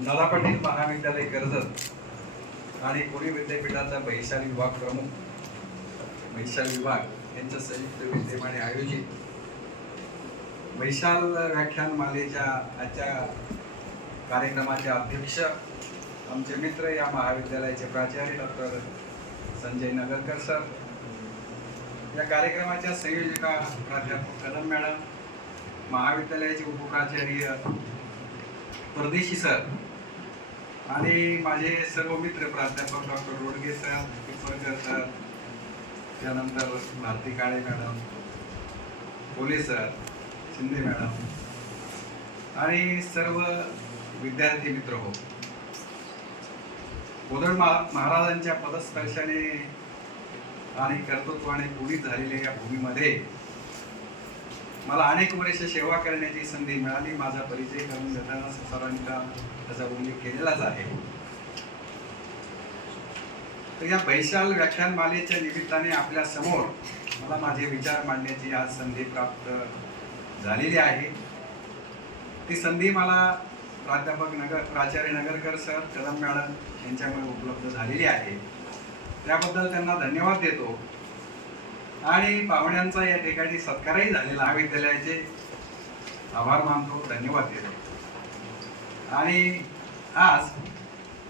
नला पंडित महाविद्यालय कर्जत आणि पुणे विद्यापीठाचा बहिशाल विभाग प्रमुख बहिशाल विभाग यांच्या संयुक्त विद्यमाने आयोजित वैशाल व्याख्यान मालेच्या आजच्या कार्यक्रमाचे अध्यक्ष आमचे मित्र या महाविद्यालयाचे प्राचार्य डॉक्टर संजय नगरकर सर. या कार्यक्रमाच्या संयोजिका प्राध्यापक कदम मॅडम महाविद्यालयाचे उपप्राचार्य परदेशी सर. आणि माझे सर्व मित्र प्राध्यापक doctor Rodge sir Pimpalkar sir त्यानंतर Bharati Kale madam Kole sir Shinde madam आणि सर्व विद्यार्थी मित्र हो. कोदळ महाराजांच्या पदस्पर्शाने आणि कर्तृत्वाने पुढील झालेल्या या भूमीमध्ये मला अनेक वर्ष सेवा करण्याची संधी मिळाली. माझा परिचय करून देताना सरांनी त्याचा उल्लेख केलेलाच आहे. तर या बैशाल व्याख्यानमालेच्या निमित्ताने आपल्यासमोर मला माझे विचार मांडण्याची आज संधी प्राप्त झालेली आहे. ती संधी मला प्राध्यापक नगर प्राचार्य नगरकर सर कदम मॅडम यांच्यामुळे उपलब्ध झालेली आहे. त्याबद्दल त्यांना धन्यवाद देतो. आणि पाहुण्यांचा या ठिकाणी सत्कारही झालेला महाविद्यालयाचे आभार मानतो धन्यवाद देतो आणि आज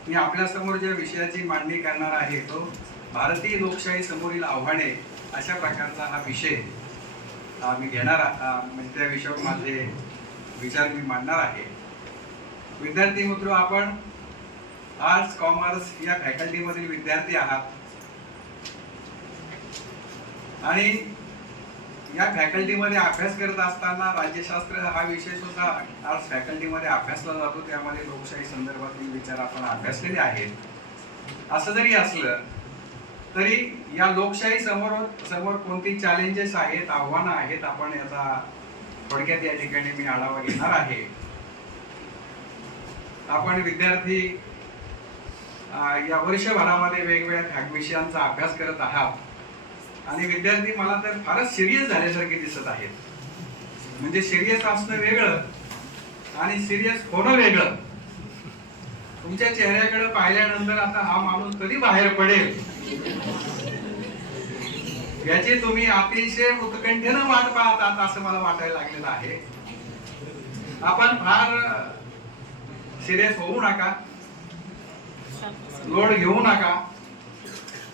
मी आपल्यासमोर ज्या विषयाची मांडणी करणार आहे तो भारतीय लोकशाही समोरील आव्हाने अशा प्रकारचा हा विषय मी घेणार म्हणजे त्या विषयावर माझे विचार मी मांडणार आहे. विद्यार्थी मित्र आपण आर्ट्स कॉमर्स या फॅकल्टीमधील विद्यार्थी आहात. आणि या फॅकल्टीमध्ये अभ्यास करत असताना राज्यशास्त्र हा विषय सुद्धा आर्ट्स फॅकल्टीमध्ये अभ्यासला जातो. त्यामध्ये लोकशाही संदर्भातील विचार आपण अभ्यासलेले आहेत. असं जरी असलं तरी या लोकशाही समोर समोर कोणती चॅलेंजेस आहेत आव्हानं आहेत आपण याचा थोडक्यात या ठिकाणी मी आढावा घेणार आहे. आपण विद्यार्थी या वर्षभरामध्ये वेगवेगळ्या विषयांचा अभ्यास करत आहात. आणि विद्यार्थी मला तर फारच सिरियस झाल्यासारखे दिसत आहेत. म्हणजे सिरियस असणं वेगळं आणि सिरियस होणं वेगळं. तुमच्या चेहऱ्याकडे पाहिल्यानंतर आता हा माणूस कधी बाहेर पडेल? याची तुम्ही अतिशय उत्कंठेनं वाट पाहत आहात असं मला वाटायला लागलेलं आहे. आपण फार सिरियस होऊ नका. लोड घेऊ नका.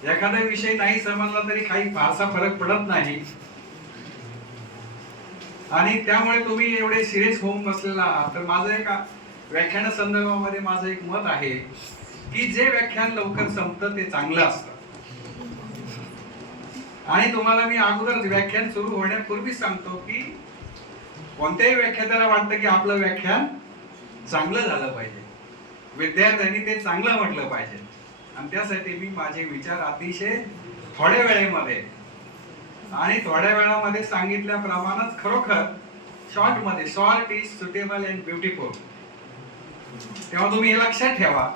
एखादा विषय नाही समजला तरी काही फारसा फरक पडत नाही. आणि त्यामुळे तुम्ही एवढे सिरियस होऊन बसलेला आहात. तर माझं एका व्याख्याना संदर्भामध्ये माझं एक मत आहे की जे व्याख्यान लवकर संपतं ते चांगलं असतं. आणि तुम्हाला मी अगोदर व्याख्यान सुरू होण्यापूर्वीच सांगतो की कोणत्याही व्याख्यात्याला वाटतं की आपलं व्याख्यान चांगलं झालं पाहिजे. विद्यार्थ्यांनी ते चांगलं म्हटलं पाहिजे. आणि त्यासाठी मी माझे विचार अतिशय थोड्या वेळेमध्ये आणि थोड्या वेळामध्ये सांगितल्याप्रमाणेच खरोखर शॉर्टमध्ये short is suitable and beautiful तेव्हा तुम्ही हे लक्षात ठेवा.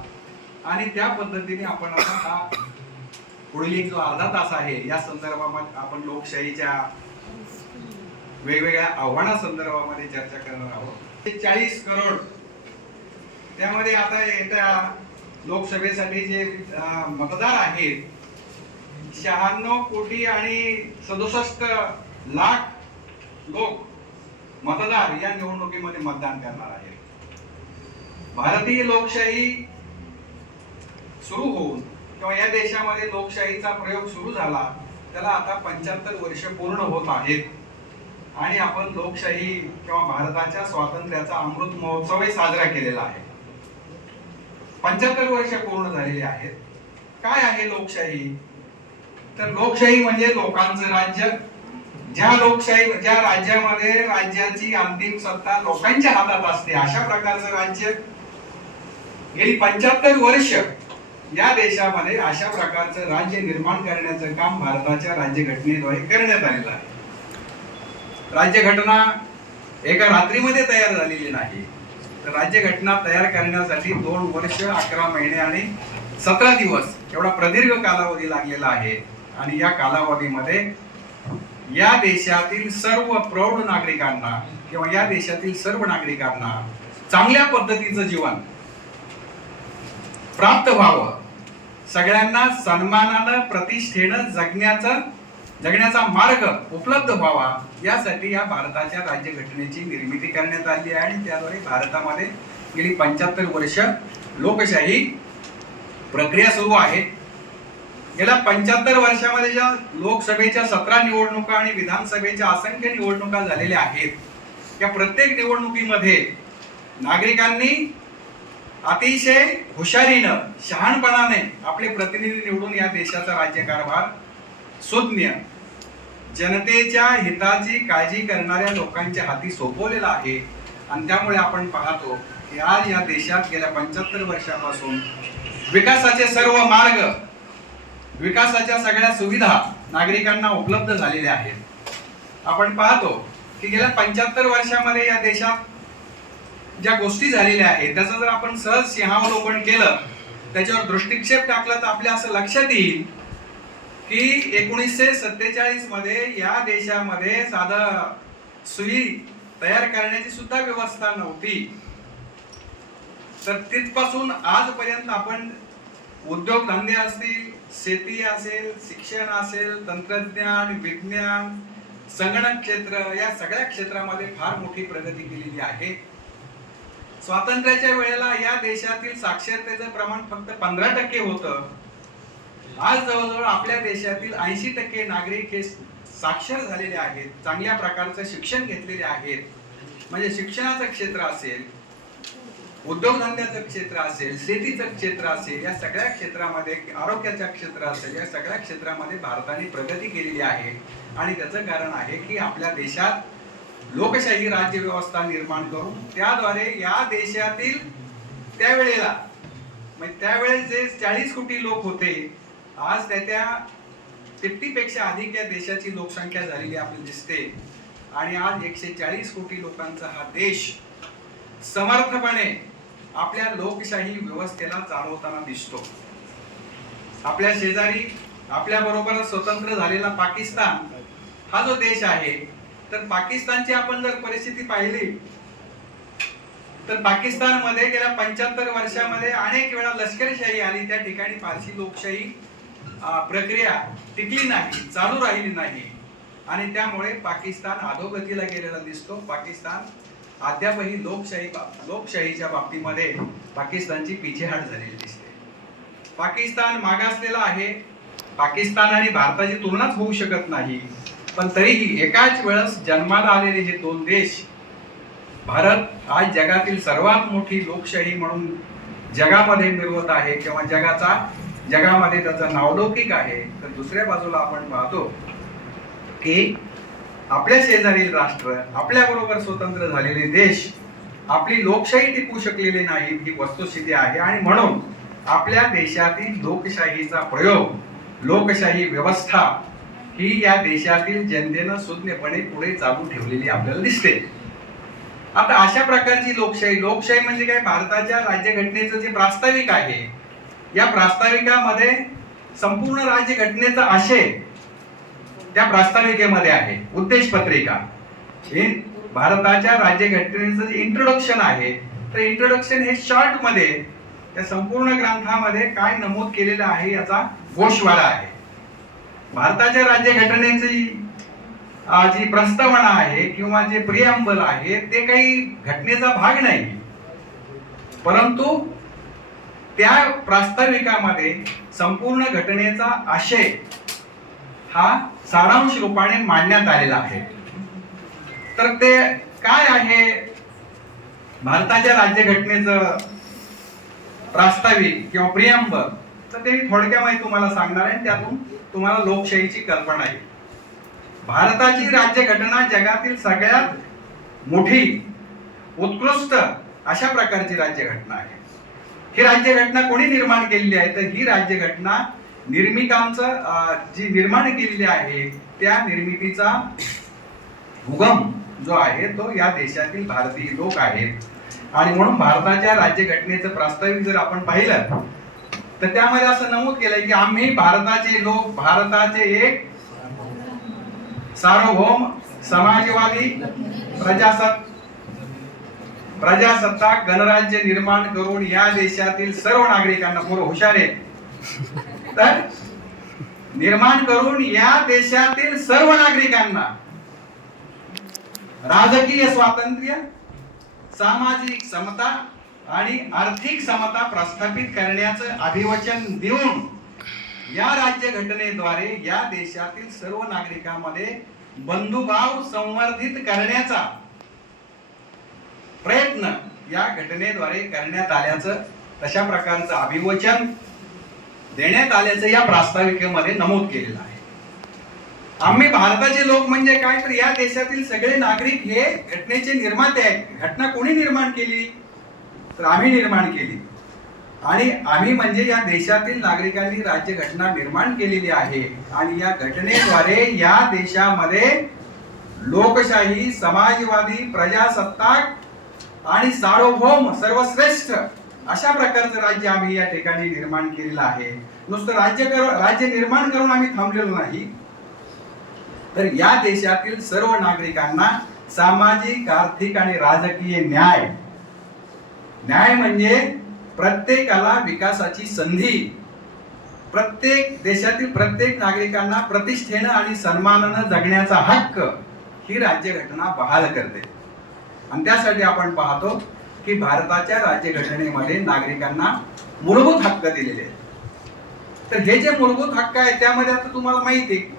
आणि त्या पद्धतीने आपण आता हा पुढील जो अर्धा तास आहे या संदर्भामध्ये आपण लोकशाहीच्या वेगवेगळ्या आव्हाना संदर्भामध्ये चर्चा करणार आहोत. ते चाळीस करोड. त्यामध्ये आता येत्या लोकसभेसाठी जे मतदार आहेत शहाण्णव कोटी आणि सदुसष्ट लाख लोक मतदार या निवडणुकीमध्ये मतदान करणार आहेत. भारतीय लोकशाही सुरू होऊन किंवा या देशामध्ये लोकशाहीचा प्रयोग सुरू झाला त्याला आता पंच्याहत्तर वर्ष पूर्ण होत आहेत. आणि आपण लोकशाही किंवा भारताच्या स्वातंत्र्याचा अमृत महोत्सवही साजरा केलेला आहे. पंच्याहत्तर वर्ष पूर्ण झालेली आहेत. काय आहे लोकशाही? तर लोकशाही म्हणजे लोकांचं राज्य. ज्या लोकशाही ज्या राज्यामध्ये राज्याची अंतिम सत्ता लोकांच्या हातात असते अशा प्रकारचं राज्य. गेली पंच्याहत्तर वर्ष या देशामध्ये अशा प्रकारचं राज्य निर्माण करण्याचं काम भारताच्या राज्यघटनेद्वारे करण्यात आलेलं आहे. राज्यघटना एका रात्रीमध्ये तयार झालेली नाही. राज्यघटना तयार करण्यासाठी दोन वर्ष अकरा महिने आणि सतरा दिवस एवढा प्रदीर्घ कालावधी लागलेला आहे. आणि या कालावधीमध्ये या देशातील सर्व प्रौढ नागरिकांना किंवा या देशातील सर्व नागरिकांना चांगल्या पद्धतीचं जीवन प्राप्त व्हावं. सगळ्यांना सन्मानानं प्रतिष्ठेनं जगण्याचं जगण्याचा मार्ग उपलब्ध व्हावा. यासाठी या भारताच्या राज्यघटनेची निर्मिती करण्यात आली आहे आणि त्याद्वारे भारतामध्ये गेली पंच्याहत्तर वर्ष लोकशाही प्रक्रिया सुरू आहे. गेल्या पंच्याहत्तर वर्षामध्ये ज्या लोकसभेच्या सतरा निवडणुका आणि विधानसभेच्या असंख्य निवडणुका झालेल्या आहेत या प्रत्येक निवडणुकीमध्ये नागरिकांनी अतिशय हुशारीनं शहाणपणाने आपले प्रतिनिधी निवडून या देशाचा राज्यकारभार सुज्ञ जनतेच्या हिताची काळजी करणाऱ्या लोकांच्या हाती सोपवलेला आहे. आणि त्यामुळे आपण पाहतो की आज या देशात गेल्या पंच्याहत्तर वर्षापासून विकासाचे सर्व मार्ग विकासाच्या सगळ्या सुविधा नागरिकांना उपलब्ध झालेल्या आहेत. आपण पाहतो की गेल्या पंच्याहत्तर वर्षामध्ये या देशात ज्या गोष्टी झालेल्या आहेत त्याचं जर आपण सहज सिंहावलोकन केलं त्याच्यावर दृष्टिक्षेप टाकला तर आपल्या असं लक्षात येईल की एकोणीसशे सत्तेचाळीसमध्ये या देशामध्ये साधा सुई तयार करण्याची सुद्धा व्यवस्था नव्हती. तर तिथपासून आजपर्यंत आपण उद्योगधंदे असतील शेती असेल शिक्षण असेल तंत्रज्ञान विज्ञान संगणक क्षेत्र या सगळ्या क्षेत्रामध्ये फार मोठी प्रगती केलेली आहे. स्वातंत्र्याच्या वेळेला या देशातील साक्षरतेचं प्रमाण फक्त पंधरा टक्के होतं. आज जवळजवळ आपल्या देशातील ऐंशी टक्के नागरिक हे साक्षर झालेले आहेत चांगल्या प्रकारचं शिक्षण घेतलेले आहेत. म्हणजे शिक्षणाचं क्षेत्र असेल उद्योगधंद्याचं क्षेत्र असेल शेतीचं क्षेत्र असेल या सगळ्या क्षेत्रामध्ये आरोग्याचं क्षेत्र असेल या सगळ्या क्षेत्रामध्ये भारताने प्रगती केलेली आहे. आणि त्याचं कारण आहे की आपल्या देशात लोकशाही राज्य व्यवस्था निर्माण करून त्याद्वारे या देशातील त्यावेळेला म्हणजे त्यावेळेस जे चाळीस कोटी लोक होते आज त्याच्या फिफ्टीपेक्षा अधिक या देशाची लोकसंख्या झालेली आपल्याला दिसते. आणि आज एकशे चाळीस कोटी लोकांचा हा देश समर्थपणे आपल्या लोकशाही व्यवस्थेला चालवताना दिसतो. आपल्या शेजारी आपल्या बरोबर स्वतंत्र झालेला पाकिस्तान हा जो देश आहे तर पाकिस्तानची आपण जर परिस्थिती पाहिली तर पाकिस्तानमध्ये गेल्या पंच्याहत्तर वर्षामध्ये अनेक वेळा लष्करशाही आली. त्या ठिकाणी फारशी लोकशाही प्रक्रिया टिकली नाही चालू राहिली नाही. आणि त्यामुळे पाकिस्तान अधोगतीला गेलेला दिसतो. पाकिस्तान अद्यापही लोकशाही लोकशाहीच्या बाबतीमध्ये पाकिस्तानची पिछेहाट झालेली दिसते. पाकिस्तान मागासलेला आहे. पाकिस्तान आणि भारताची तुलनाच होऊ शकत नाही. पण तरीही एकाच वेळेस जन्माला आलेले हे दोन देश भारत आज जगातील सर्वात मोठी लोकशाही म्हणून जगामध्ये मिळवत आहे किंवा जगाचा जगामध्ये त्याचा नावलौकिक आहे तर दुसऱ्या बाजूला आपण पाहतो की आपल्या शेजारील राष्ट्र आपल्याबरोबर स्वतंत्र झालेले देश आपली लोकशाही टिकू शकलेली नाही ही वस्तुस्थिती आहे. आणि म्हणून आपल्या देशातील लोकशाहीचा प्रयोग लोकशाही व्यवस्था ही या देशातील जनतेनं सुज्ञपणे पुढे चालू ठेवलेली आपल्याला दिसते. आता अशा प्रकारची लोकशाही लोकशाही म्हणजे काय? भारताच्या राज्यघटनेचं जे प्रास्ताविक आहे या प्रास्ताविकामध्ये संपूर्ण राज्यघटनेचा आशय त्या प्रास्ताविकेमध्ये आहे. उद्देश पत्रिका. हे भारताच्या राज्यघटनेचं जे इंट्रोडक्शन आहे तर इंट्रोडक्शन हे शॉर्टमध्ये त्या संपूर्ण ग्रंथामध्ये काय नमूद केलेलं आहे याचा गोषवारा आहे. भारताच्या राज्यघटनेची घटनेची जी प्रस्तावना आहे किंवा जे प्रियंबल आहे ते काही घटनेचा भाग नाही. परंतु त्या प्रास्ताविकामध्ये संपूर्ण घटनेचा आशय हा सारांश रूपाने मांडण्यात आलेला आहे. तर ते काय आहे? भारताच्या राज्यघटनेचं प्रास्ताविक किंवा प्रियंबल तर ते मी थोडक्यामध्ये तुम्हाला सांगणार आहे त्यातून तुम्हाला लोकशाहीची कल्पना येईल. भारताची राज्यघटना जगातील सगळ्यात मोठी उत्कृष्ट अशा प्रकारची राज्यघटना आहे. ही राज्यघटना कोणी निर्माण केलेली आहे? तर ही राज्यघटना निर्मितांचं जी निर्माण केलेली आहे त्या निर्मितीचा उगम जो आहे तो या देशातील भारतीय लोक आहेत. आणि म्हणून भारताच्या राज्यघटनेचं प्रास्ताविक जर आपण पाहिलं तर त्यामध्ये असं नमूद केलंय की आम्ही भारताचे लोक भारताचे एक सार्वभौम समाजवादी प्रजासत्ताक प्रजासत्ताक गणराज्य निर्माण करून या देशातील सर्व नागरिकांना पूर्व हुशार आहे तर निर्माण करून या देशातील सर्व नागरिकांना राजकीय स्वातंत्र्य सामाजिक समता आणि आर्थिक समता प्रस्थापित करण्याचं अभिवचन देऊन या राज्य घटनेद्वारे या देशातील सर्व नागरिकांमध्ये बंधुभाव संवर्धित करण्याचा प्रयत्न या घटनेद्वारे करण्यात आल्याचं तशा प्रकारचं अभिवचन देण्यात आल्याचं या प्रास्ताविकेमध्ये नमूद केलेलं आहे. आम्ही भारताचे लोक म्हणजे काय तर या देशातील सगळे नागरिक हे घटनेचे निर्माते आहेत. घटना कोणी निर्माण केली? तर आम्ही निर्माण केली. आणि आम्ही म्हणजे या देशातील नागरिकांनी राज्य घटना निर्माण केलेली आहे. आणि या घटनेद्वारे या देशामध्ये लोकशाही समाजवादी प्रजासत्ताक आणि सार्वभौम सर्वश्रेष्ठ अशा प्रकारचं राज्य आम्ही या ठिकाणी निर्माण केलेलं आहे. नुसतं राज्य कर राज्य निर्माण करून आम्ही थांबलेलो नाही. तर या देशातील सर्व नागरिकांना सामाजिक आर्थिक आणि राजकीय न्याय. न्याय म्हणजे प्रत्येकाला विकासाची संधी. प्रत्येक देशातील प्रत्येक नागरिकांना प्रतिष्ठेनं आणि सन्मानानं जगण्याचा हक्क ही राज्यघटना बहाल करते. आणि त्यासाठी आपण पाहतो की भारताच्या राज्यघटनेमध्ये नागरिकांना मूलभूत हक्क दिलेले आहेत. तर हे जे मूलभूत हक्क आहे त्यामध्ये आता तुम्हाला माहिती आहे.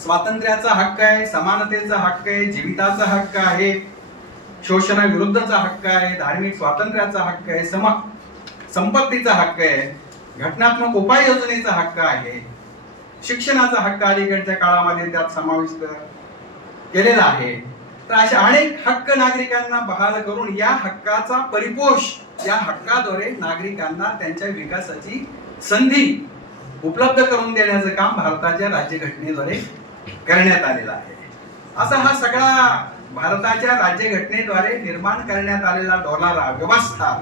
स्वातंत्र्याचा हक्क आहे समानतेचा हक्क आहे जीविताचा हक्क आहे शोषणाविरुद्धचा हक्क आहे धार्मिक स्वातंत्र्याचा हक्क आहे सम संपत्तीचा हक्क आहे घटनात्मक उपाययोजनेचा हक्क आहे शिक्षणाचा हक्क अलीकडच्या काळामध्ये त्यात समाविष्ट केलेला आहे. तर अशा अनेक हक्क नागरिकांना बहाल करून या हक्काचा परिपोष या हक्काद्वारे नागरिकांना त्यांच्या विकासाची संधी उपलब्ध करून देण्याचं काम भारताच्या राज्यघटनेद्वारे करण्यात आलेलं आहे. असा हा सगळा भारताच्या राज्यघटनेद्वारे निर्माण करण्यात आलेला डॉलर व्यवस्था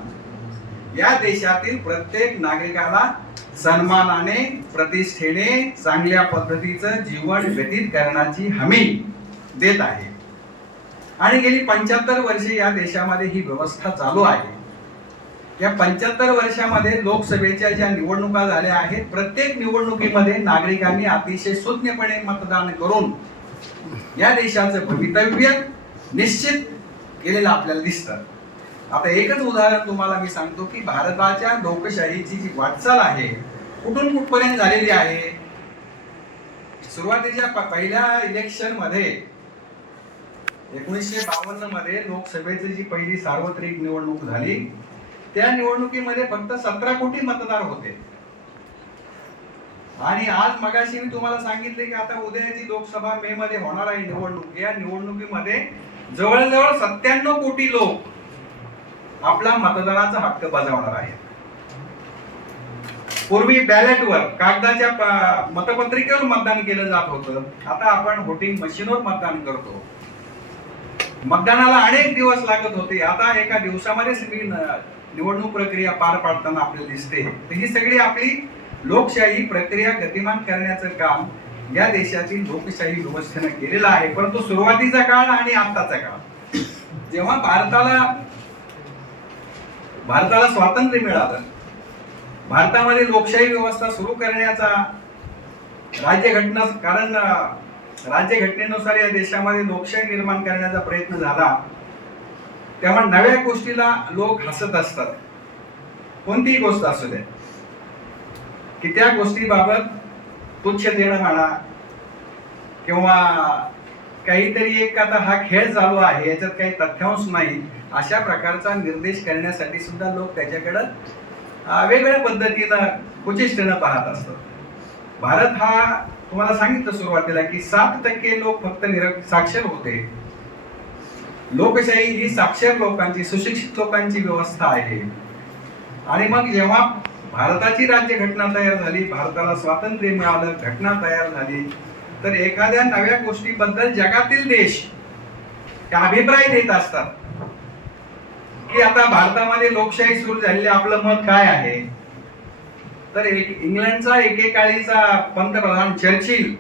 या देशातील प्रत्येक नागरिकाला सन्मानाने प्रतिष्ठेने चांगल्या पद्धतीचं जीवन व्यतीत करण्याची हमी देत आहे. आणि गेली पंच्याहत्तर वर्षे या देशामध्ये ही व्यवस्था चालू आहे. या पंच्याहत्तर वर्षामध्ये लोकसभेच्या ज्या निवडणुका झाल्या आहेत प्रत्येक निवडणुकीमध्ये नागरिकांनी अतिशय सुज्ञपणे मतदान करून या देशाचं भवितव्य निश्चित केलेलं आपल्याला दिसतं. आता एकच उदाहरण तुम्हाला मी सांगतो की भारताच्या लोकशाहीची जी वाटचाल आहे कुठून कुठपर्यंत झालेली आहे? सुरुवातीच्या पहिल्या इलेक्शनमध्ये एकोणीसशे बावन्नमध्ये लोकसभेची जी पहिली सार्वत्रिक निवडणूक झाली त्या निवडणुकीमध्ये फक्त सतरा कोटी मतदार होते. आणि आज मगाशी मी तुम्हाला सांगितले की आता उद्याची लोकसभा मे मध्ये होणार आहे निवडणूक. या निवडणुकीमध्ये जवळजवळ सत्त्याण्णव कोटी लोक आपला मतदानाचा हक्क बजावणार आहेत. पूर्वी बॅलेटवर कागदाच्या मतपत्रिकेवर मतदान केलं जात होतं. आता आपण व्होटिंग मशीनवर मतदान करतो. मतदानाला अनेक दिवस लागत होते. आता एका दिवसामध्ये सगळी निवडणूक प्रक्रिया पार पाडताना आपल्याला दिसते. तर ही सगळी आपली लोकशाही प्रक्रिया गतिमान करण्याचं काम या देशातील लोकशाही व्यवस्थेनं केलेलं आहे. परंतु सुरुवातीचा काळ आणि आताचा काळ. जेव्हा भारताला भारताला स्वातंत्र्य मिळालं भारतामध्ये लोकशाही व्यवस्था सुरू करण्याचा राज्यघटना कारण राज्यघटनेनुसार या देशामध्ये लोकशाही निर्माण करण्याचा प्रयत्न झाला तेव्हा नव्या गोष्टीला लोक हसत असतात. कोणतीही गोष्ट असू दे. की त्या गोष्टीबाबत तुच्छ देणं म्हणा किंवा काहीतरी एक आता हा खेळ चालू आहे याच्यात काही तथ्यांश नाही अशा प्रकारचा निर्देश करण्यासाठी सुद्धा लोक त्याच्याकडं वेगवेगळ्या पद्धतीनं कुचिष्टेनं पाहत असतात. भारत हा तुम्हाला सांगितलं सुरुवातीला की सात टक्के लोक फक्त निर साक्षर होते. लोकशाही ही साक्षर लोकांची सुशिक्षित लोकांची व्यवस्था आहे. आणि मग जेव्हा भारताची राज्यघटना तयार झाली भारताला स्वातंत्र्य मिळालं घटना तयार झाली तर एखाद्या नव्या गोष्टीबद्दल जगातील देश ते अभिप्राय देत असतात. की आता भारतामध्ये लोकशाही सुरू झालेली आपलं मत काय आहे? तर एक इंग्लंडचा एकेकाळीचा पंतप्रधान चर्चिल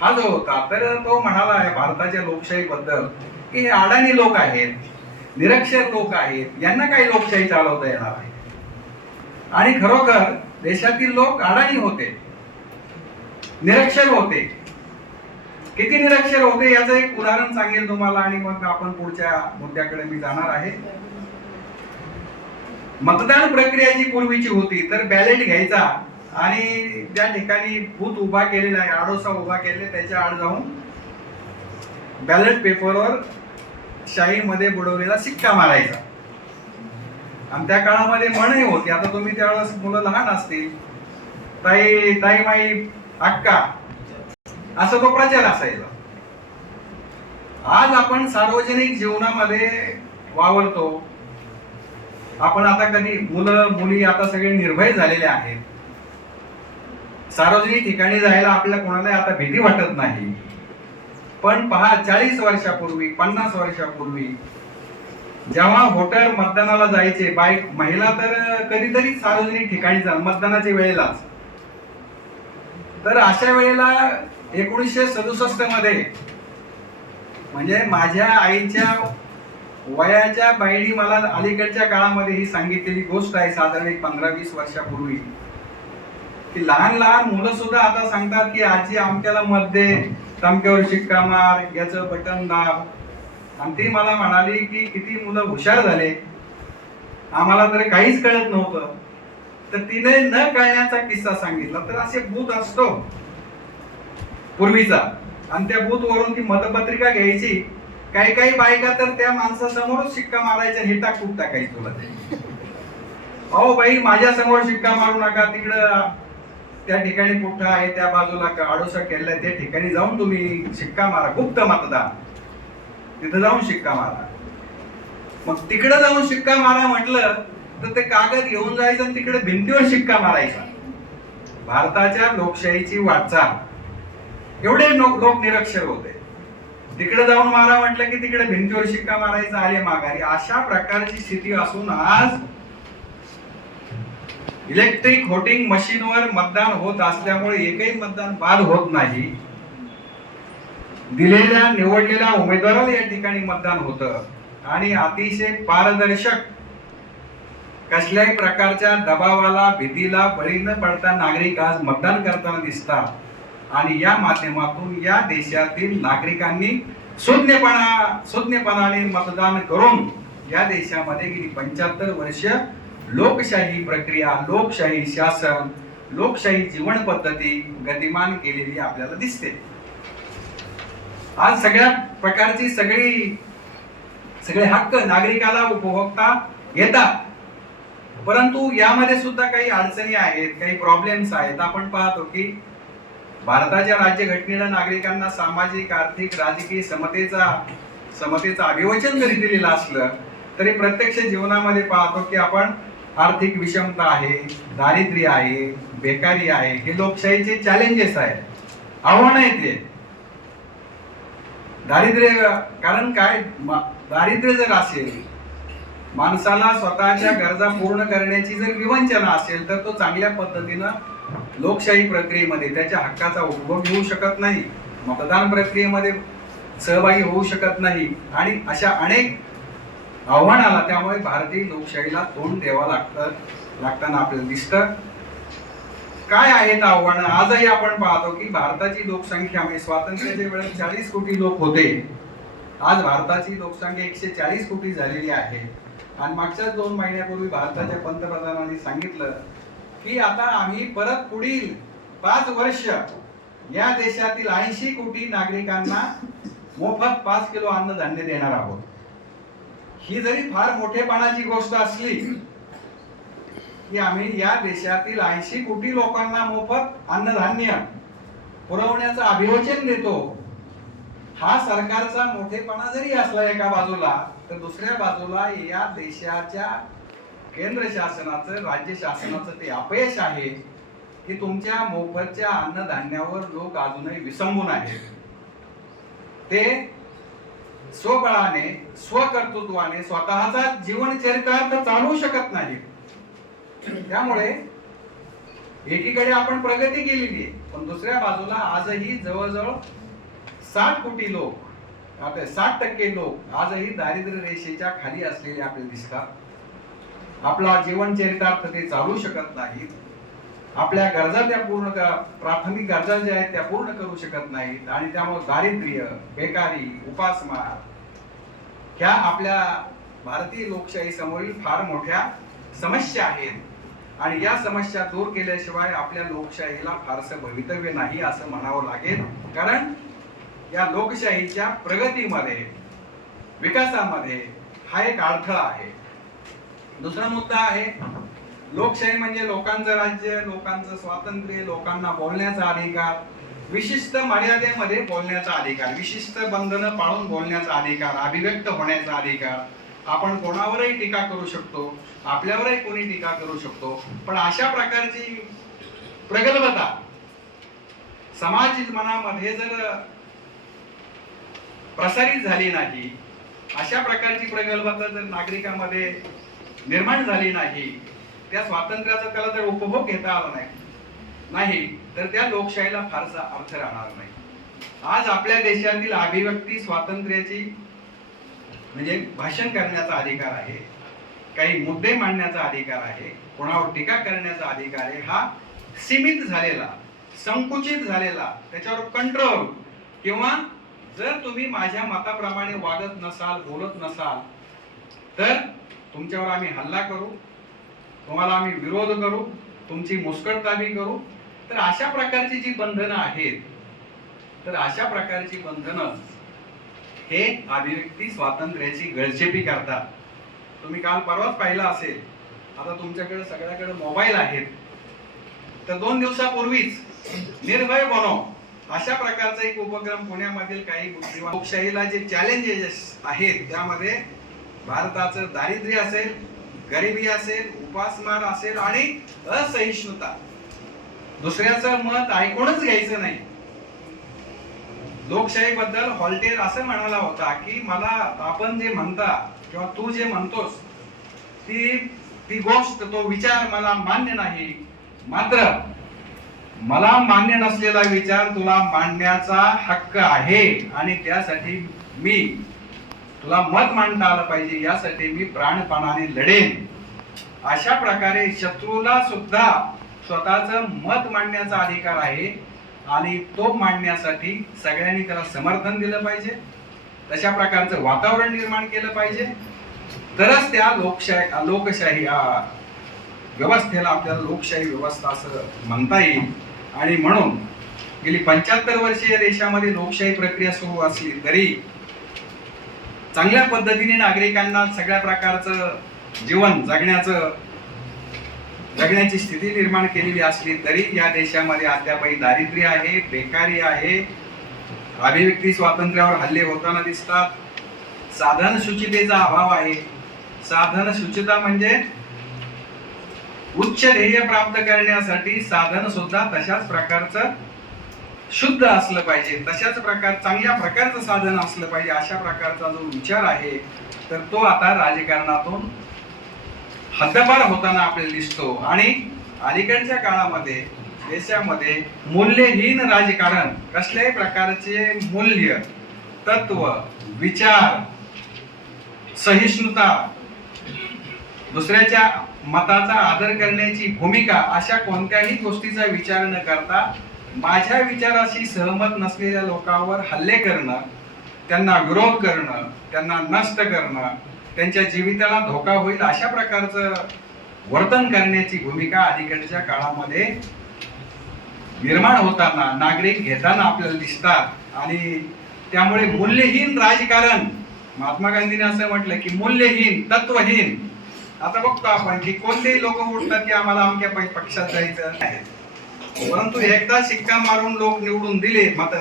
हा जो होता तर तो म्हणाला आहे भारताच्या लोकशाहीबद्दल की हे अडाणी लोक आहेत निरक्षर लोक आहेत यांना काही लोकशाही चालवता येणार आहे आणि खरोखर देशातील लोक अडाणी होते निरक्षर होते. किती निरक्षर होते याचं एक उदाहरण सांगेल तुम्हाला आणि मग आपण पुढच्या मुद्द्याकडे मी जाणार आहे. मतदान प्रक्रिया जी पूर्वीची होती तर बॅलेट घ्यायचा. आणि ज्या ठिकाणी भूत उभा केलेला आहे आडोसा उभा केलेला आहे, त्याच्या आड जाऊन बॅलेट पेपरवर शाहीमध्ये बुडवलेला शिक्का मारायचा. आणि त्या काळामध्ये म्हणही होती. आता तुम्ही त्यावेळेस मुलं लहान असतील. ताई ताई माई अक्का. असा तो प्रचार असायचा. आज आपण सार्वजनिक जीवनामध्ये वावरतो. आपण आता कधी मुलं मुली आता सगळे निर्भय झालेले आहेत. सार्वजनिक ठिकाणी जायला आपल्याला कोणाला आता भीती वाटत नाही. पण पहा चाळीस वर्षापूर्वी पन्नास वर्षापूर्वी जेव्हा व्होटर मतदानाला जायचे बाईक महिला तर कधीतरी सार्वजनिक ठिकाणी जा मतदानाच्या वेळेलाच. तर अशा वेळेला एकोणीसशे सदुसष्टमध्ये म्हणजे माझ्या आईच्या वयाच्या बाईनी मला अलीकडच्या काळामध्ये ही सांगितलेली गोष्ट आहे साधारण एक पंधरा वीस वर्षापूर्वी. की लहान लहान मुलं सुद्धा आता सांगतात की आजी आमच्याला मत दे तमक्यावर शिक्का मार याचं बटन दाब. आणि ती मला म्हणाली की किती मुलं हुशार झाले. आम्हाला तर काहीच कळत नव्हतं. तर तिने न कळण्याचा किस्सा सांगितला. तर असे भूत असतो पूर्वीचा. आणि त्या बूथ वरून ती मतपत्रिका घ्यायची. काही काही बायका तर त्या माणसासमोरच शिक्का मारायच्या हे टाकून टाकायची तुला. ते अहो बाई माझ्यासमोर शिक्का मारू नका तिकडं त्या ठिकाणी कुठं आहे त्या बाजूला का- आडोसा केलाय त्या ठिकाणी जाऊन तुम्ही शिक्का मारा गुप्त मतदान. तिथं जाऊन शिक्का मारा. मग तिकडं जाऊन शिक्का मारा म्हटलं तर ते कागद घेऊन जायचं आणि तिकडे भिंतीवर शिक्का मारायचा. भारताच्या लोकशाहीची वाटचाल. एवढे लोक निरक्षर होते. तिकडे जाऊन मारा म्हटलं की तिकडे भिंतीवर शिक्का मारायचा आले माघारी. अशा प्रकारची स्थिती असून आज इलेक्ट्रिक होटिंग मशीनवर मतदान होत असल्यामुळे एकही मतदान बाद होत नाही. दिलेल्या निवडलेल्या उमेदवाराला या ठिकाणी मतदान होतं. आणि अतिशय पारदर्शक कसल्याही प्रकारच्या दबावाला भीतीला बळी न पडता नागरिक आज मतदान करताना दिसतात. आणि या माध्यमातून या देशातील नागरिकांनी सुज्ञपणा सुज्ञपणाने मतदान करून या देशामध्ये गेली पंच्याहत्तर वर्ष लोकशाही प्रक्रिया लोकशाही शासन लोकशाही जीवन पद्धती गतिमान केलेली आपल्याला दिसते. आज सगळ्या प्रकारची सगळी सगळे हक्क नागरिकाला उपभोगता येतात परंतु यामध्ये सुद्धा काही अडचणी आहेत काही प्रॉब्लेम्स आहेत. आपण पाहतो की भारताच्या राज्यघटनेनं नागरिकांना सामाजिक आर्थिक राजकीय समतेचा समतेचं अभिवचन जरी दिलेलं असलं तरी प्रत्यक्ष जीवनामध्ये पाहतो की आपण आर्थिक विषमता आहे दारिद्र्य आहे बेकारी आहे हे लोकशाहीचे चॅलेंजेस आहेत. आव्हान आहेत ते दारिद्र्य कारण काय? दारिद्र्य जर असेल माणसाला स्वतःच्या गरजा पूर्ण करण्याची जर विवंचना असेल तर तो चांगल्या पद्धतीनं लोकशाही प्रक्रियेमध्ये त्याच्या हक्काचा उपभोग घेऊ शकत नाही मतदान प्रक्रियेमध्ये सहभागी होऊ शकत नाही आणि अशा अनेक आव्हानाला त्यामुळे भारतीय लोकशाहीला तोंड द्यावं लागतं लागताना आपल्याला दिसतं. काय आहेत आव्हानं? आजही आपण पाहतो की भारताची लोकसंख्या म्हणजे स्वातंत्र्याच्या वेळेस चाळीस कोटी लोक होते. आज भारताची लोकसंख्या एकशे चाळीस कोटी झालेली आहे. आणि मागच्या दोन महिन्यापूर्वी भारताच्या पंतप्रधानांनी सांगितलं की आता आम्ही परत पुढील पाच वर्ष या देशातील ऐंशी कोटी नागरिकांना मोफत पाच किलो अन्नधान्य देणार आहोत. ही जरी फार मोठेपणाची गोष्ट असली की आम्ही या देशातील ऐंशी कोटी लोकांना मोफत अन्नधान्य पुरवण्याचं अभिवचन देतो. हा सरकारचा मोठेपणा जरी असला एका बाजूला तर दुसऱ्या बाजूला या देशाच्या केंद्र शासनाचं राज्य शासनाचं ते अपयश आहे की तुमच्या मोफतच्या अन्नधान्यावर लोक अजूनही विसंबून आहेत. ते स्वबळाने स्वकर्तृत्वाने स्वतःचा जीवनचरितार्थ चालवू शकत नाही त्यामुळे एकीकडे आपण प्रगती केलेली आहे पण दुसऱ्या बाजूला आजही जवळजवळ साठ कोटी लोक आपले साठ टक्के लोक आजही दारिद्र्य रेषेच्या खाली असलेले आपले दिसतात. आपला जीवन चरितार्थ ते चालू शकत नाहीत. आपल्या गरजा त्या पूर्ण प्राथमिक गरजा ज्या आहेत त्या पूर्ण करू शकत नाहीत. आणि त्यामुळे दारिद्र्य बेकारी उपासमार ह्या आपल्या भारतीय लोकशाही समोरील फार मोठ्या समस्या आहेत. आणि या समस्या दूर केल्याशिवाय आपल्या लोकशाहीला फारसं भवितव्य नाही असं म्हणावं लागेल. कारण या लोकशाहीच्या प्रगतीमध्ये विकासामध्ये हा एक अडथळा आहे. दुसरा मुद्दा आहे लोकशाही म्हणजे लोकांचं राज्य लोकांचं स्वातंत्र्य लोकांना बोलण्याचा अधिकार विशिष्ट मर्यादेमध्ये बोलण्याचा अधिकार विशिष्ट बंधनं पाळून बोलण्याचा अधिकार अभिव्यक्त होण्याचा अधिकार. आपण कोणावरही टीका करू शकतो आपल्यावरही कोणी टीका करू शकतो पण अशा प्रकारची प्रगल्भता समाज मनामध्ये जर प्रसारित झाली नाही अशा प्रकारची प्रगल्भता जर नागरिकांमध्ये निर्माण झाली नाही. त्या स्वातंत्र्याचा त्याला जर उपभोग घेता आला नाही. नाही तर त्या लोकशाहीला फारसा अर्थ राहणार नाही. आज आपल्या देशातील अभिव्यक्ती स्वातंत्र्याची म्हणजे भाषण करण्याचा अधिकार आहे काही मुद्दे मांडण्याचा अधिकार आहे कोणावर टीका करण्याचा अधिकार आहे हा सीमित झालेला संकुचित झालेला त्याच्यावर कंट्रोल किंवा जर तुम्ही माझ्या मताप्रमाणे वागत नसाल बोलत नसाल तर तुमच्यावर आम्ही हल्ला करू तुम्हाला आम्ही विरोध करू तुमची मुस्कटदाबी करू. तर अशा प्रकारची जी बंधनं आहेत तर अशा प्रकारची बंधनं हे अभिव्यक्ती स्वातंत्र्याची गळचेपी करतात. तुम्ही काल परवाच पाहिलं असेल आता तुमच्याकडे सगळ्याकडे मोबाईल आहेत. तर दोन दिवसापूर्वीच निर्भय बनो अशा प्रकारचा एक उपक्रम पुण्यामधील काही बुद्धिमान लोकशाहीला जे चॅलेंजेस आहेत त्यामध्ये भारताचं दारिद्र्य असेल गरिबी असेल उपासमार असेल आणि असहिष्णुता. दुसऱ्याचं मत ऐकूनच घ्यायचं नाही. लोकशाहीबद्दल हॉल्टेर असं म्हणाला होता की मला आपण जे म्हणता किंवा तू जे म्हणतोस ती ती गोष्ट तो विचार मला मान्य नाही. मात्र मला मान्य नसलेला विचार तुला मांडण्याचा हक्क आहे आणि त्यासाठी मी तुला मत मांडता आलं पाहिजे यासाठी मी प्राणपणाने लढेन. अशा प्रकारे शत्रूला सुद्धा स्वतःच मत मांडण्याचा अधिकार आहे आणि तो मांडण्यासाठी सगळ्यांनी त्याला समर्थन दिलं पाहिजे. तशा प्रकारचं वातावरण निर्माण केलं पाहिजे. तरच त्या लोकशाही लोकशाही व्यवस्थेला आपल्याला लोकशाही व्यवस्था असं म्हणता येईल. आणि म्हणून गेली पंच्याहत्तर वर्षीय देशामध्ये लोकशाही प्रक्रिया सुरू असली तरी चांगल्या पद्धतीने नागरिकांना सगळ्या प्रकारचं जीवन जगण्याचं जगण्याची स्थिती निर्माण केलेली असली तरी या देशामध्ये अद्यापही दारिद्र्य आहे बेकारी आहे. अभिव्यक्ती स्वातंत्र्यावर हल्ले होताना दिसतात. साधन शुचितेचा अभाव आहे. साधन शुचिता म्हणजे उच्च ध्येय प्राप्त करण्यासाठी साधन सुद्धा तशाच प्रकारचं शुद्ध असलं पाहिजे. तशाच प्रकार चांगल्या प्रकारचं साधन असलं पाहिजे अशा प्रकारचा जो विचार आहे तर तो आता राजकारणातून हद्दपार होताना आपल्याला दिसतो. आणि अलीकडच्या काळामध्ये देशामध्ये मूल्यहीन राजकारण कसल्याही प्रकारचे मूल्य तत्व विचार सहिष्णुता दुसऱ्याच्या मताचा आदर करण्याची भूमिका अशा कोणत्याही गोष्टीचा विचार न करता माझ्या विचाराशी सहमत नसलेल्या लोकांवर हल्ले करणं त्यांना विरोध करणं त्यांना नष्ट करणं त्यांच्या जीविताला धोका होईल अशा प्रकारचं वर्तन करण्याची भूमिका अलीकडच्या काळामध्ये निर्माण होताना नागरिक घेताना आपल्याला दिसतात. आणि त्यामुळे मूल्यहीन राजकारण महात्मा गांधीने असं म्हटलं की मूल्यहीन तत्वहीन. आता बघतो आपण की कोणतेही लोक उठतात की आम्हाला अमक्या पक्षात जायचं आहे. परंतु एकदा शिक्का मारून लोक निवडून दिले मत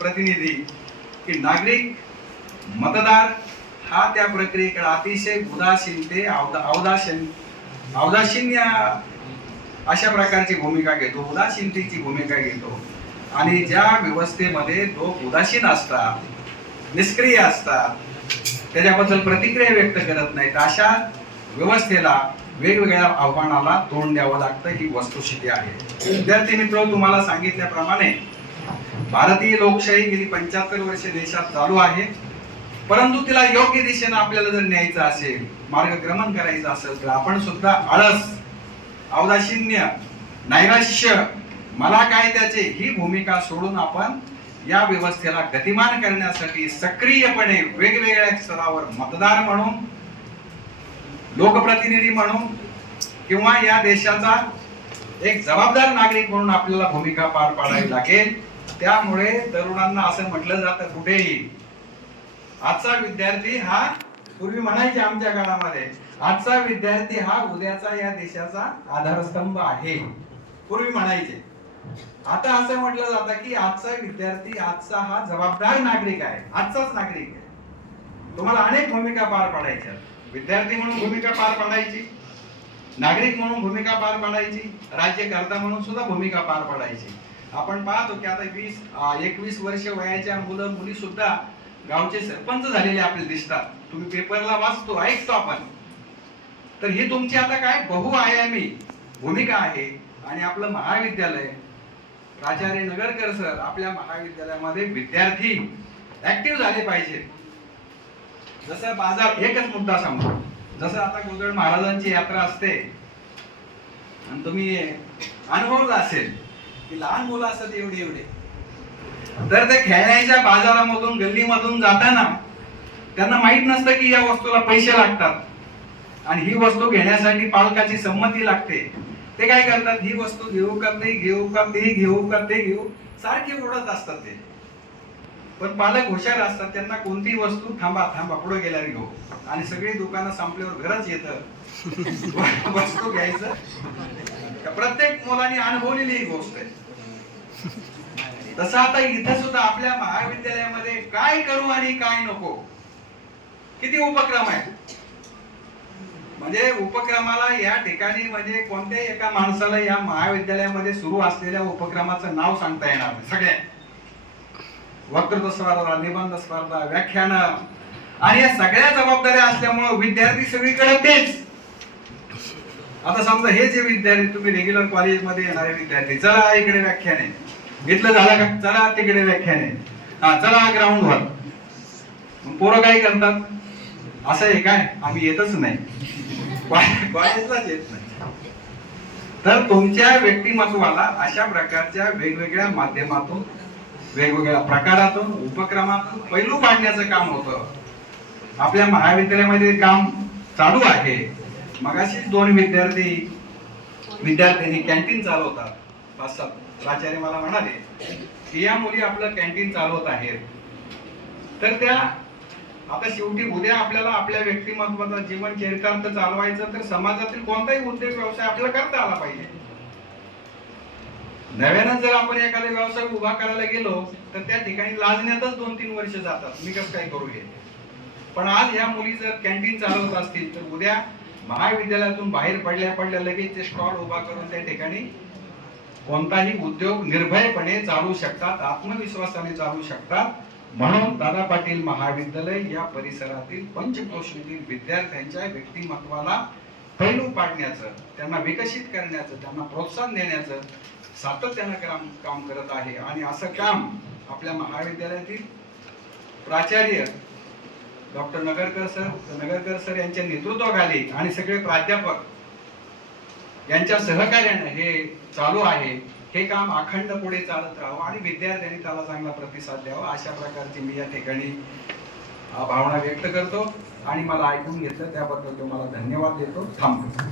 प्रतिनिधी की नागरिक मतदार हा त्या प्रक्रियेकडे अतिशय उदासीनते अवदा अवदासीन अवदासीन्य अशा प्रकारची भूमिका घेतो उदासीनतेची भूमिका घेतो. आणि ज्या व्यवस्थेमध्ये लोक उदासीन असतात निष्क्रिय असतात त्याच्याबद्दल प्रतिक्रिया व्यक्त करत नाहीत अशा व्यवस्थेला वेगवेगळ्या आव्हानाला तोंड द्यावं लागतं ही वस्तुस्थिती आहे. विद्यार्थी मित्र तुम्हाला सांगितल्याप्रमाणे भारतीय लोकशाही गेली पंच्याहत्तर वर्षे देशात चालू आहे. परंतु तिला योग्य दिशेनं आपल्याला जर न्यायचं असेल मार्गक्रमण करायचं असेल तर आपण सुद्धा आळस अवदाशिन्य नैराश्य मला काय त्याचे ही भूमिका सोडून आपण या व्यवस्थेला गतिमान करण्यासाठी सक्रियपणे वेगवेगळ्या स्तरावर मतदार म्हणून लोकप्रतिनिधी म्हणून किंवा या देशाचा एक जबाबदार नागरिक म्हणून आपल्याला भूमिका पार पाडावी लागेल. त्यामुळे तरुणांना असं म्हटलं जातं कुठेही. आजचा विद्यार्थी हा पूर्वी म्हणायचे आमच्या काळामध्ये आजचा विद्यार्थी हा उद्याचा या देशाचा आधारस्तंभ आहे. पूर्वी म्हणायचे. आता असं म्हटलं जातं की आजचा विद्यार्थी आजचा हा जबाबदार नागरिक आहे. आजचाच नागरिक आहे. तुम्हाला अनेक भूमिका पार पाडायच्या विद्यार्थी म्हणून भूमिका पार पाडायची नागरिक म्हणून भूमिका पार पाडायची राज्यकर्ता म्हणून सुद्धा भूमिका पार पाडायची. आपण पाहतो की आता वीस एकवीस वर्ष वयाच्या मुलं मुली सुद्धा गावचे सरपंच झालेले आपल्याला दिसतात. तुम्ही पेपरला वाचतो ऐकतो आपण. तर ही तुमची आता काय बहुआयामी भूमिका आहे आणि आपलं महाविद्यालय. प्राचार्य नगरकर सर आपल्या महाविद्यालयामध्ये विद्यार्थी ऍक्टिव्ह झाले पाहिजेत. जसं बाजार एकच मुद्दा सांगतो. जसं आता गोदळ महाराजांची यात्रा असते आणि तुम्ही अनुभवलं असेल की लहान मुलं असतात एवढे एवढे. तर ते खेळण्याच्या बाजारामधून गल्लीमधून जाताना त्यांना माहीत नसतं की या वस्तूला पैसे लागतात. आणि ही वस्तू घेण्यासाठी पालकाची संमती लागते. ते काय करतात? ही वस्तू घेऊ का नाही घेऊ का ते घेऊ का ते घेऊ सारखे ओढत असतात ते. पण पालक हुशार असतात त्यांना कोणती वस्तू थांबा थांबा पुढे गेल्यावर घेऊ. आणि सगळी दुकानं संपल्यावर घरच येतं. वस्तू घ्यायचं. प्रत्येक मुलाने अनुभवलेली ही गोष्ट आहे. तसं आता इथं सुद्धा आपल्या महाविद्यालयामध्ये काय करू आणि काय नको किती उपक्रम आहेत? म्हणजे उपक्रमाला या ठिकाणी म्हणजे कोणत्याही एका माणसाला या महाविद्यालयामध्ये सुरू असलेल्या उपक्रमाचं नाव सांगता येणार नाही. सगळ्या वक्तृत्व स्पर्धा निबंध स्पर्धा व्याख्यान. आणि या सगळ्या जबाबदाऱ्या असल्यामुळं विद्यार्थी सगळीकडे तेच. आता समजा हे जे विद्यार्थी तुम्ही रेग्युलर कॉलेजमध्ये येणारे विद्यार्थी चला इकडे व्याख्यान. आहे घेतलं झालं का? चला तिकडे व्याख्यान. आहे हा चला ग्राउंड वर. पोरं काय करतात? असं आहे काय? आम्ही येतच नाही. कॉलेजलाच येत नाही. तर तुमच्या व्यक्तिमत्वाला अशा प्रकारच्या वेगवेगळ्या माध्यमातून वेगवेगळ्या प्रकारातून उपक्रमातून पैलू पाडण्याचं काम होतं. आपल्या महाविद्यालयामध्ये काम चालू आहे. मगाशीच दोन विद्यार्थी विद्यार्थ्यांनी कॅन्टीन चालवतात. पाच सात प्राचार्य मला म्हणाले की या मुली आपलं कॅन्टीन चालवत आहेत. तर त्या आता शेवटी उद्या आपल्याला आपल्या व्यक्तिमत्वाचा जीवन चरितार्थ चालवायचं तर समाजातील कोणताही उद्योग व्यवसाय आपल्याला करता आला पाहिजे. नव्यानं जर आपण एखादा व्यवसाय उभा करायला गेलो तर त्या ठिकाणी लाजण्यातच दोन तीन वर्ष जातात. मी कसं काय करू हे? पण आज ह्या मुली जर कॅन्टीन चालवत असतील तर उद्या महाविद्यालयातून बाहेर पडल्या पडल्या लगेच ते स्टॉल उभा करून त्या ठिकाणी कोणताही उद्योग निर्भयपणे चालू शकतात आत्मविश्वासाने चालू शकतात. म्हणून दादा पाटील महाविद्यालय या परिसरातील पंचक्रोशीतील विद्यार्थ्यांच्या व्यक्तिमत्वाला पैलू पाडण्याचं त्यांना विकसित करण्याचं त्यांना प्रोत्साहन देण्याचं सातत्यानं काम काम करत आहे. आणि असं काम आपल्या महाविद्यालयातील प्राचार्य doctor Nagarkar sir Nagarkar sir यांच्या नेतृत्वाखाली आणि सगळे प्राध्यापक यांच्या सहकार्यानं हे चालू आहे. हे काम अखंड पुढे चालत राहावं आणि विद्यार्थ्यांनी त्याला चांगला प्रतिसाद द्यावा अशा प्रकारची मी या ठिकाणी भावना व्यक्त करतो. आणि मला ऐकून घेतलं त्याबद्दल तुम्हाला धन्यवाद देतो. थांबतो